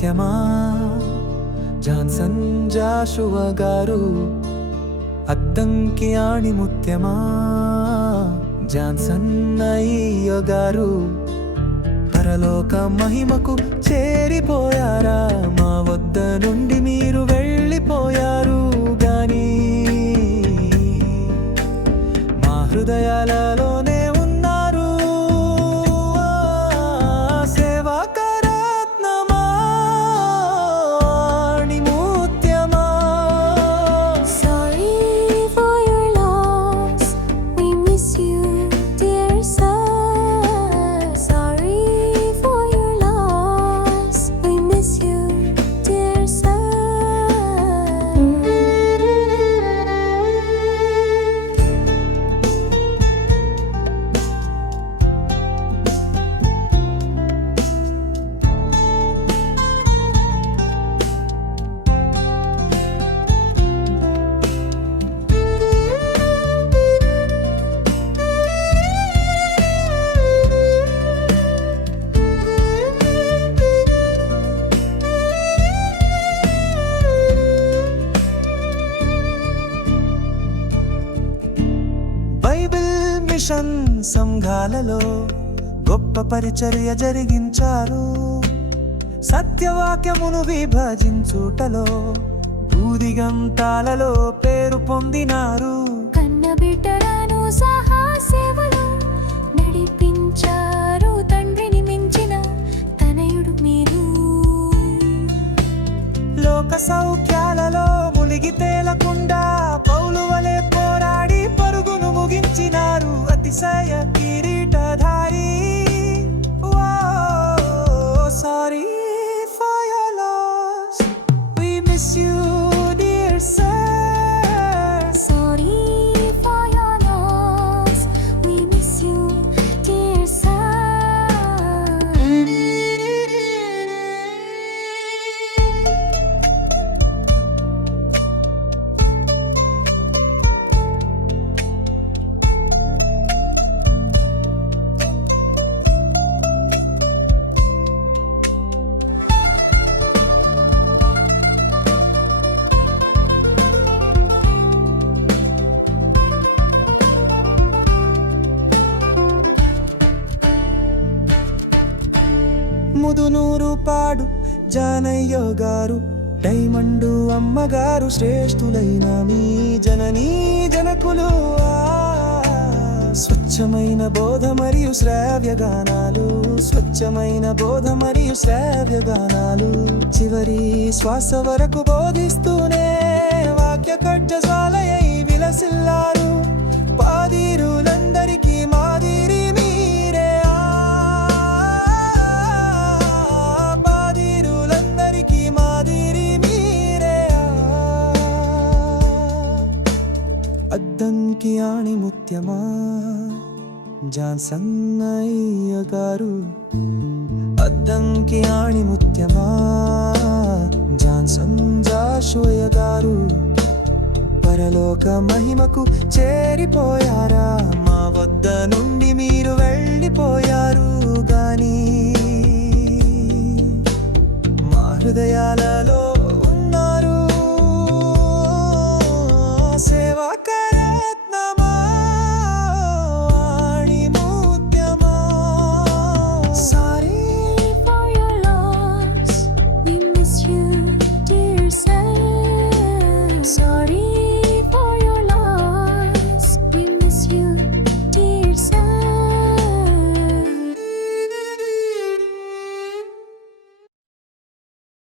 ముత్యమా Johnson Jashuva గారు, Addanki Aani ముత్యమా Johnson అయ్య గారు, పరలోక మహిమకు చేరిపోయారా, మా వద్ద నుండి మీరు వెళ్ళిపోయారు గాని మా హృదయాలలోనే ఉన్నారు. సేవాకరత్నమా Aani ముత్యమా. Sorry for your loss, we miss you, dear sir. Sorry for your loss, we miss you, dear sir. Bible mission సంఘాలలో గొప్ప పరిచర్య జరిగించారు, సత్యవాక్యమును విభజించుటలో భూదిగంతాలలో పేరు పొందినారు. కన్నబిడ్డలను సహా సేవలో నడిపించారు, తండ్రిని మించిన తనయుడు మీరు. లోక సౌఖ్యాలలో మునిగి తేలకుండా పౌలు వలె పోరాడి పరుగును ముగించినారు, అతిశయ కిరీటధారి. Sorry for your loss, we miss you dear sir. Sorry for your loss, we miss you, dear sir. Mudunuru Padu Janayya గారు, డైమండు అమ్మగారు, శ్రేష్ఠులైన మీ జననీ జనకులు. స్వచ్ఛమైన బోధ మరియు శ్రావ్యగానాలు, స్వచ్ఛమైన బోధ మరియు శ్రావ్యగానాలు, చివరి శ్వాస వరకు బోధిస్తూనే వాక్య ఖడ్గజ్వాలయై విలసిల్లారు. పాదిరులందరికీ మాదిరి మీరే, పాదిరులందరికీ మాదిరి మీరే. అద్దంకి ఆణి ముత్యమా జాన్సన్ అయ్య గారు, అద్దంకి ఆణి ముత్యమా జాన్సన్ జాషువా గారు, పరలోక మహిమకు చేరిపోయారా, మా వద్ద నుండి మీరు వెళ్ళిపోయారు.